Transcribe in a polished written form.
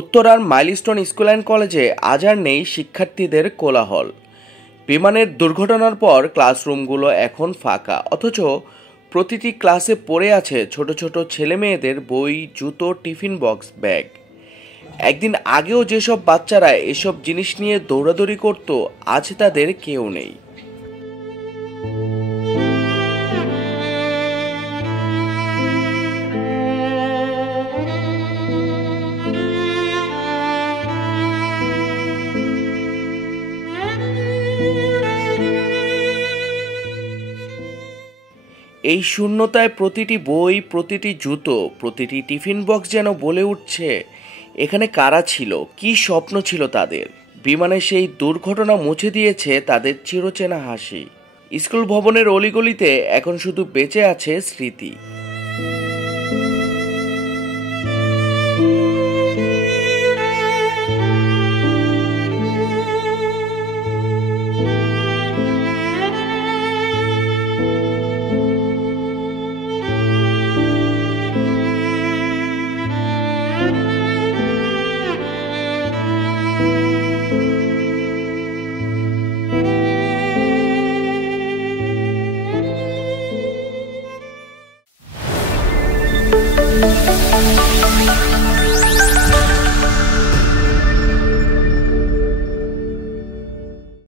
উত্তরার milestone school and কলেজে আজ আর নেই শিক্ষার্থীদের কোলাহল। বিমানের দুর্ঘটনার পর ক্লাসরুমগুলো এখন ফাঁকা, অথচ প্রতিটি ক্লাসে পড়ে আছে ছোট ছোট ছেলে মেয়েদের বই, জুতো, টিফিন বক্স, ব্যাগ। একদিন আগেও যেসব বাচ্চারা এসব জিনিস নিয়ে দৌড়াদৌড়ি করত, আজ তাদের কেউ নেই। এই শূন্যতায় প্রতিটি বই, প্রতিটি জুতো, প্রতিটি টিফিন বক্স যেন বলে উঠছে, এখানে কারা ছিল, কি স্বপ্ন ছিল তাদের। বিমানে সেই দুর্ঘটনা মুছে দিয়েছে তাদের চিরচেনা হাসি। স্কুল ভবনের অলিগলিতে এখন শুধু বেঁচে আছে স্মৃতি।